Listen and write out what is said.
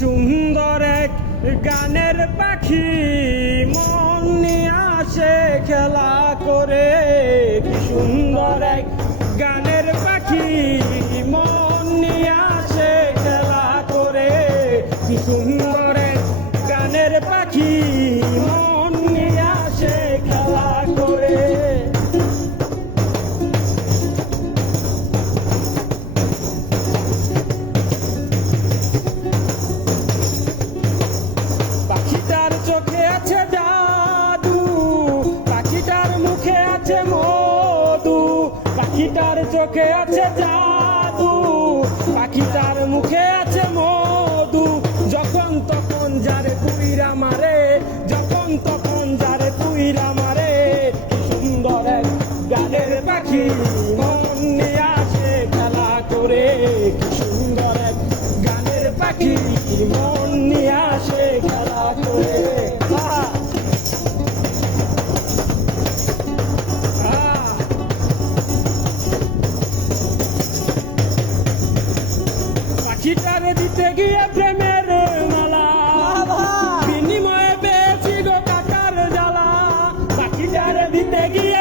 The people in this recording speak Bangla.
সুন্দর এক গানের পাখি মন নিয়ে আসে খেলা করে। কি সুন্দর এক গানের পাখি মন নিয়ে আসে খেলা করে। কি সুন্দর এক গানের পাখি মন নিয়ে আসে খেলা করে। পাখিটার চোখে আছে জাদু, পাখিটার মুখে আছে মধু। পাখিটার চোখে আছে জাদু, পাখিটার মুখে আছে মধু। যখন তখন যারে পুইরা মারে, যখন তখন যারে পুইরা মারে। কি সুন্দর এক গানের পাখি মন নিয়ে আসে খেলা করে। কি সুন্দর এক গানের পাখি মন নিয়ে আসে খেলা করে। পাখিটারে দিতে গিয়ে প্রেমের মালা, বিনিময়ে পেয়েছি গো টাকার জ্বালা। পাখিটারে দিতে গিয়ে